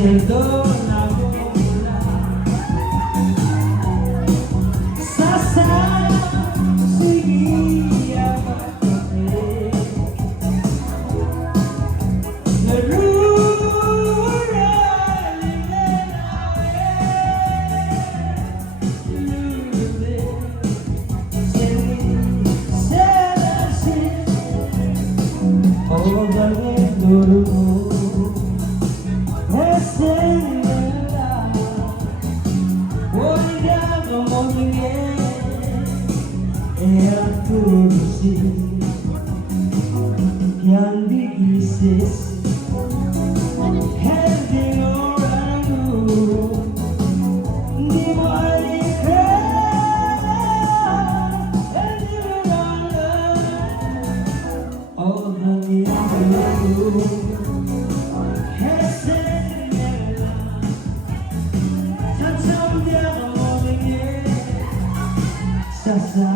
Siento la bola Sasa seguía bastante La rura era tudo sim yang diisis heading around di mo alikha and you all the you Sasa